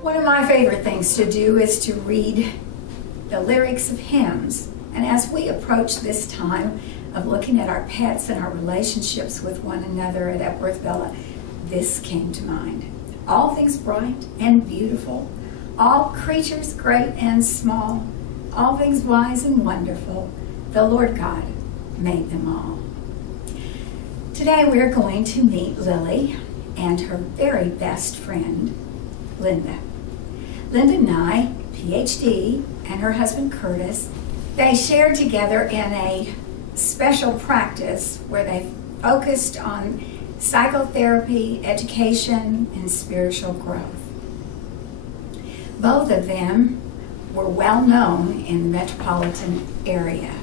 One of my favorite things to do is to read the lyrics of hymns. And as we approach this time of looking at our pets and our relationships with one another at Epworth Villa, this came to mind. All things bright and beautiful, all creatures great and small, all things wise and wonderful, the Lord God made them all. Today we're going to meet Lily and her very best friend, Linda. Linda Nigh, PhD, and her husband Curtis, they shared together in a special practice where they focused on psychotherapy, education, and spiritual growth. Both of them were well known in the metropolitan area.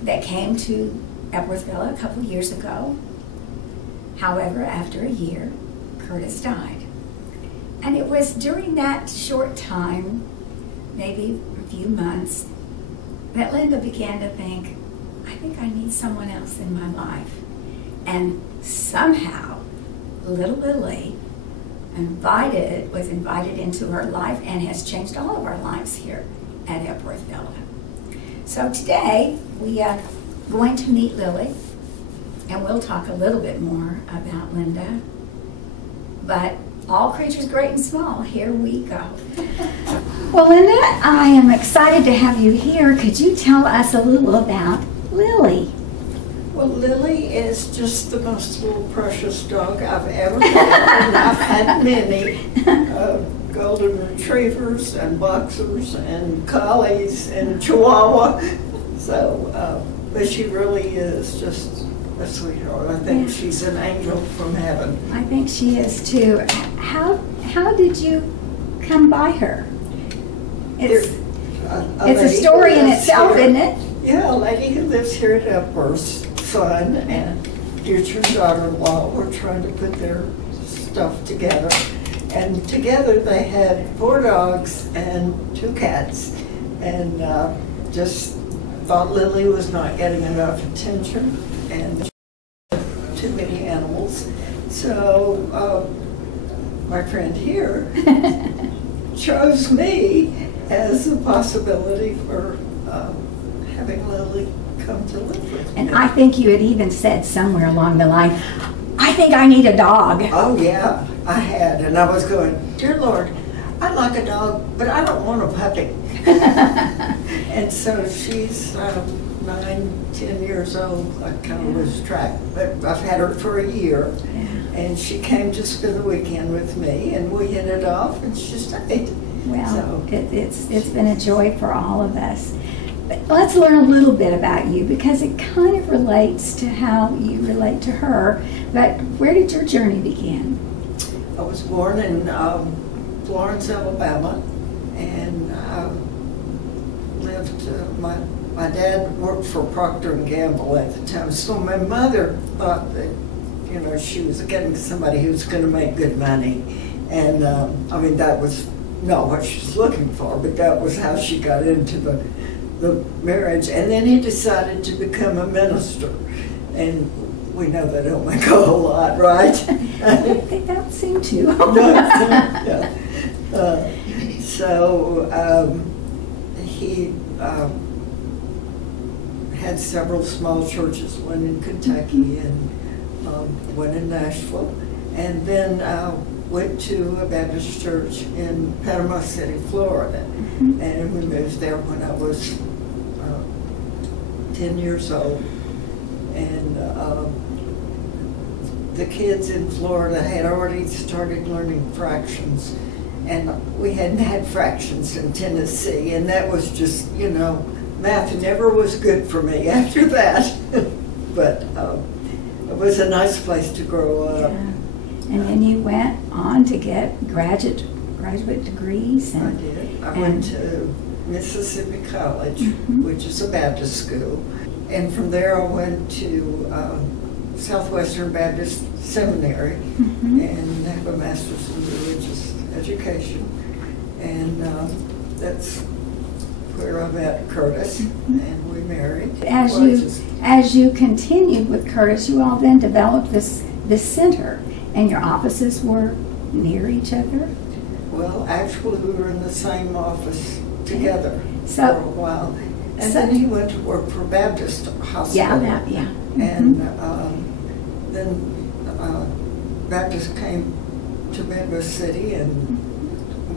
They came to Epworth Villa a couple years ago. However, after a year, Curtis died. And it was during that short time, maybe a few months, that Linda began to think, I think I need someone else in my life. And somehow, little Lily was invited into her life and has changed all of our lives here at Epworth Villa. So today, we are going to meet Lily, and we'll talk a little bit more about Linda. But all creatures great and small, here we go. Well, Linda, I am excited to have you here. Could you tell us a little about Lily? Well, Lily is just the most little precious dog I've ever had, and I've had many golden retrievers and boxers and collies and chihuahua. So, but she really is just a sweetheart. I think she's an angel from heaven. I think she is too. How did you come by her? It's a story in itself, isn't it? Yeah, a lady who lives here at Epworth's son and future daughter-in-law were trying to put their stuff together. And together they had 4 dogs and 2 cats. And just thought Lily was not getting enough attention and too many animals. So my friend here chose me as a possibility for having Lily come to live with me. And I think you had even said somewhere along the line, I think I need a dog. Oh yeah, I had, and I was going, dear Lord, I'd like a dog, but I don't want a puppy. And so she's 9, 10 years old. I kind of lose track, but I've had her for a year. And she came to spend the weekend with me, and we hit it off, and she stayed. Well, so, it's been a joy for all of us. But let's learn a little bit about you, because it kind of relates to how you relate to her. But where did your journey begin? I was born in Florence, Alabama, and lived, my dad worked for Procter & Gamble at the time, so my mother thought that, you know, she was getting somebody who was going to make good money. And I mean, that was not what she was looking for, but that was how she got into the marriage. And then he decided to become a minister. And we know they don't make a whole lot, right? They don't seem to. Yeah. So he had several small churches, one in Kentucky and one in Nashville, and then went to a Baptist church in Panama City, Florida. And we moved there when I was 10 years old. And the kids in Florida had already started learning fractions, and we hadn't had fractions in Tennessee, and that was just, you know, math never was good for me after that. But it was a nice place to grow up. Yeah. And then you went on to get graduate degrees. And, I did. I went to Mississippi College, which is a Baptist school. And from there I went to Southwestern Baptist Seminary and have a master's in religious education. And that's where I met Curtis, and we married. As you continued with Curtis, you all then developed this center, and your offices were near each other? Well, actually, we were in the same office together So- for a while. And then he went to work for Baptist Hospital. Yeah. And then Baptist came to Memphis City and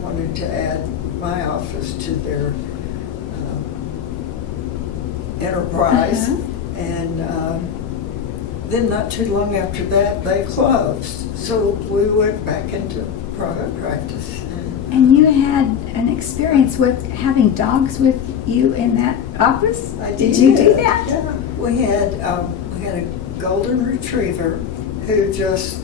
wanted to add my office to their enterprise. And then not too long after that, they closed. So we went back into private practice. And you had an experience with having dogs with you in that office? I Did you do that? Yeah. We had a golden retriever who just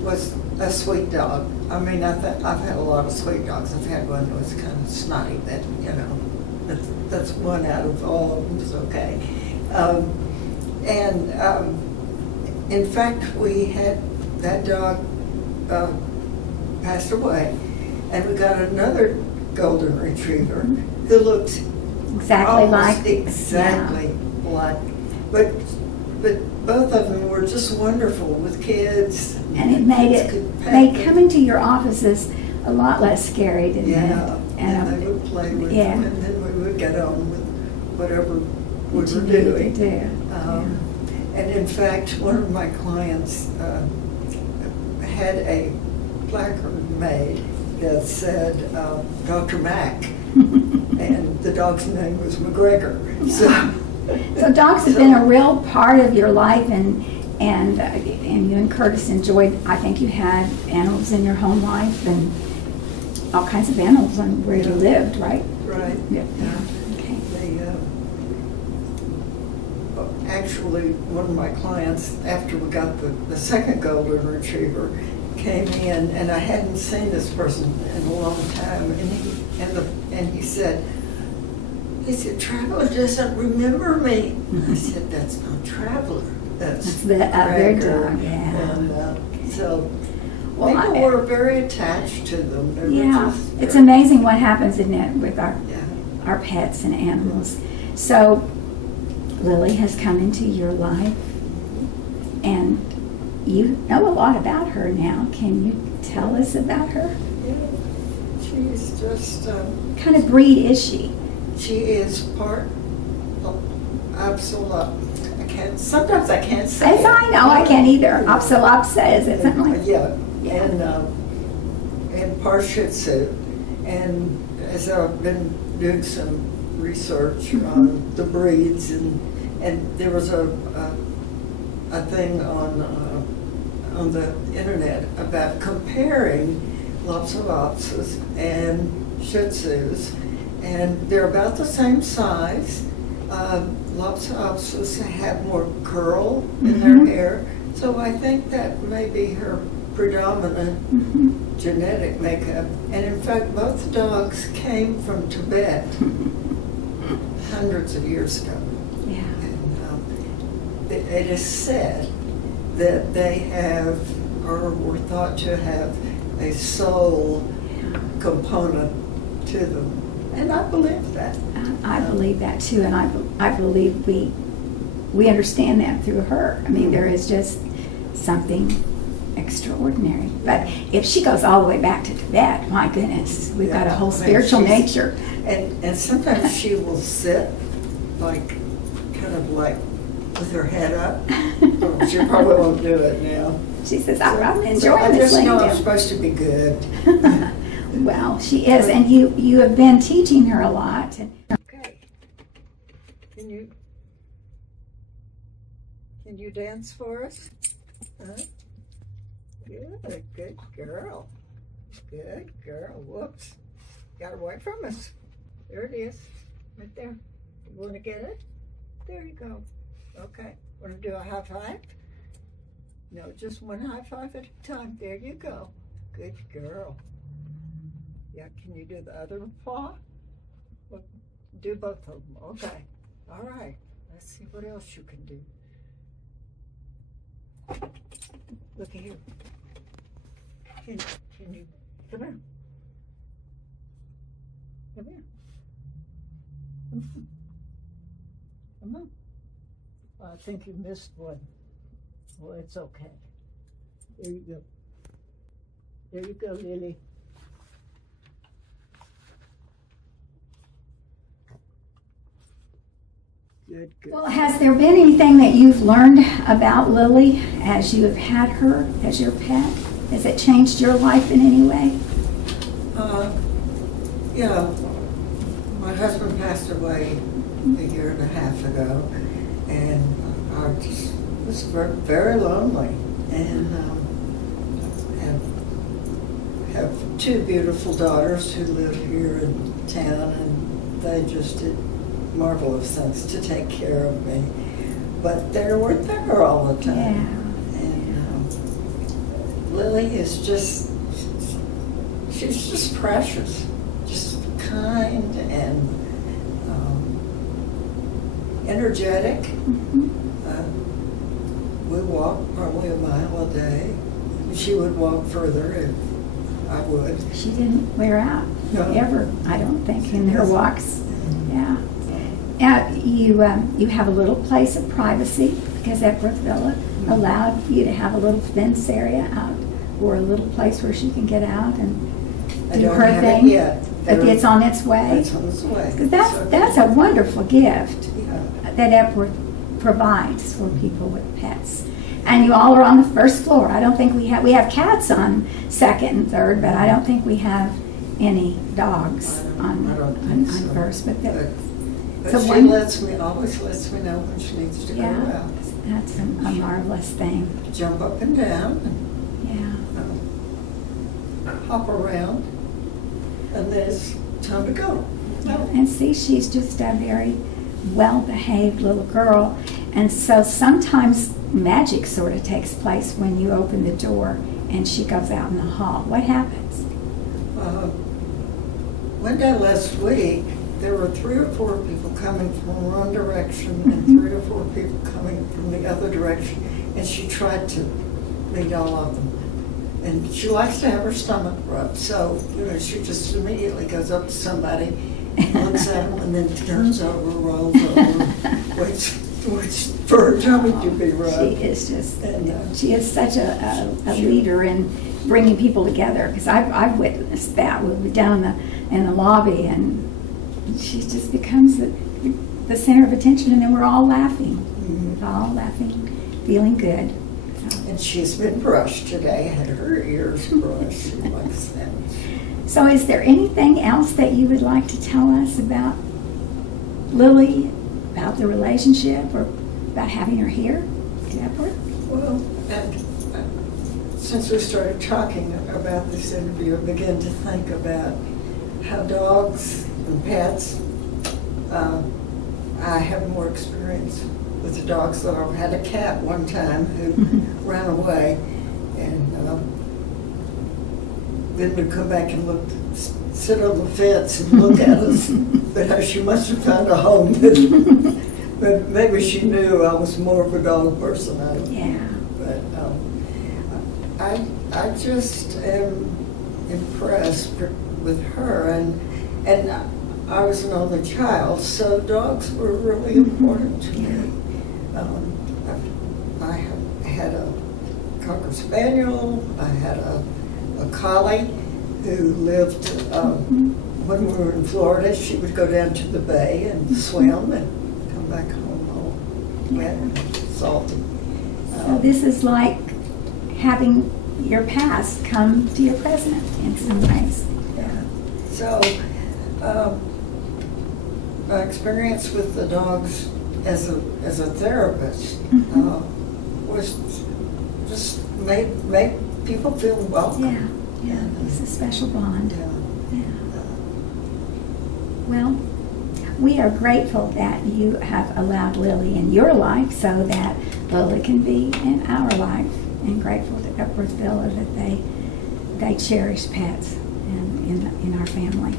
was a sweet dog. I mean, I've had a lot of sweet dogs. I've had one that was kind of snotty, that, you know, that's one out of all of them is okay. In fact, we had that dog passed away, and we got another golden retriever who looked Exactly like, but both of them were just wonderful with kids. And it made coming to your offices a lot less scary, didn't it? And they would play with them, and then we would get on with whatever we were doing. And in fact, one of my clients had a placard made that said Dr. Mack, and the dog's name was McGregor. So dogs have been a real part of your life, and you and Curtis enjoyed. I think you had animals in your home life and all kinds of animals on where you lived, right? Right. Yeah. Okay. Actually, one of my clients, after we got the second golden retriever, came in, and I hadn't seen this person in a long time, and he said, Traveler doesn't remember me. I said, that's not Traveler. That's the other dog. And so people were very attached to them. It's amazing what happens, isn't it, with our pets and animals. So Lily has come into your life, and you know a lot about her now. Can you tell us about her? Yeah, she's just... what kind of breed is she? She is part Absolute. Sometimes I can't say it. I know, I can't either. Absolute says it, something like that. Yeah. And part Shih Tzu. And as I've been doing some research on the breeds, and there was a thing on the internet about comparing Lhasa and Shih Tzus, and they're about the same size. Lhasa have more curl in their hair, so I think that may be her predominant genetic makeup. And in fact, both dogs came from Tibet hundreds of years ago. Yeah. And it is said that they have, or were thought to have, a soul component to them. And I believe that. I believe that too, and I believe we understand that through her. I mean, there is just something extraordinary. But if she goes all the way back to Tibet, my goodness, we've got a whole spiritual nature. And sometimes she will sit kind of like with her head up. Well, she probably won't do it now. She says, I'm enjoying this. I just know I'm supposed to be good. Well, she is, and you have been teaching her a lot. Okay. Can you dance for us? Huh? Good girl. Good girl. Whoops. Got away from us. There it is. Right there. You want to get it? There you go. Okay. Want to do a high five? No, just one high five at a time. There you go. Good girl. Yeah, can you do the other paw? Well, do both of them. Okay. All right. Let's see what else you can do. Look at here. Can you come here? Come here. Come on. I think you missed one. Well, it's okay. There you go. There you go, Lily. Good, good. Well, has there been anything that you've learned about Lily as you have had her as your pet? Has it changed your life in any way? Yeah. My husband passed away a year and a half ago, and I just was very, very lonely. And have two beautiful daughters who live here in town, and they just did marvelous things to take care of me. But they weren't there all the time. Yeah. And Lily is she's just precious, just kind and energetic. Mm-hmm. We walk probably a mile a day. She would walk further if I would. She didn't wear out No. ever, I don't think, in her walks. Yeah. You have a little place of privacy because Epworth Villa allowed you to have a little fence area out, or a little place where she can get out and do her thing. Yet. But it's on its way. It's on its way. 'Cause that's a wonderful gift Yeah. that Epworth provides for people with pets. And you all are on the first floor. I don't think we have cats on second and third, but I don't think we have any dogs on first. But But she always lets me know when she needs to go out. That's a marvelous thing. Jump up and down Yeah. and hop around, and then it's time to go. And see, she's just a very well-behaved little girl. And so sometimes magic sort of takes place when you open the door and she goes out in the hall. What happens? One day last week, there were 3 or 4 people coming from one direction and 3 or 4 people coming from the other direction, and she tried to meet all of them. And she likes to have her stomach rubbed, so she just immediately goes up to somebody, looks at them, and then turns over, rolls over, waits for her tummy to be rubbed. She is such a leader in bringing people together, because I've witnessed that. We'll be down in the lobby, and she just becomes the center of attention, and then we're all laughing. Mm-hmm. We're all laughing, feeling good. And she's been brushed today, had her ears brushed. She likes that. So is there anything else that you would like to tell us about Lily, about the relationship, or about having her here in Epworth? Well, since we started talking about this interview, I began to think about how dogs and pets, I have more experience with the dogs than I've had a cat one time who ran away, and then would come back and sit on the fence and look at us. But she must have found a home. But maybe she knew I was more of a dog person. But I just am impressed with her, and I was an only child, so dogs were really important to me. I had a Cocker Spaniel. I had a collie who lived, when we were in Florida, she would go down to the bay and swim and come back home all wet and salty. So this is like having your past come to your present in some ways. Yeah. So my experience with the dogs as a therapist was just made people feel welcome. Yeah, it's a special bond. Yeah. Well, we are grateful that you have allowed Lily in your life so that Lily can be in our life, and grateful to Epworth Villa that they cherish pets in our family.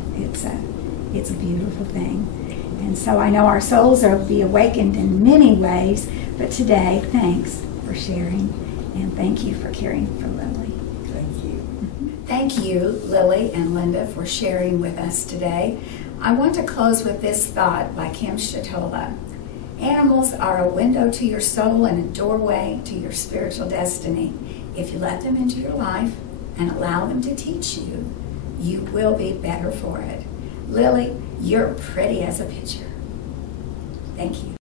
It's a beautiful thing. And so I know our souls will be awakened in many ways, but today, thanks for sharing, and thank you for caring for Lily. Thank you. Thank you, Lily and Linda, for sharing with us today. I want to close with this thought by Kim Shatola. Animals are a window to your soul and a doorway to your spiritual destiny. If you let them into your life and allow them to teach you, you will be better for it. Lily, you're pretty as a picture. Thank you.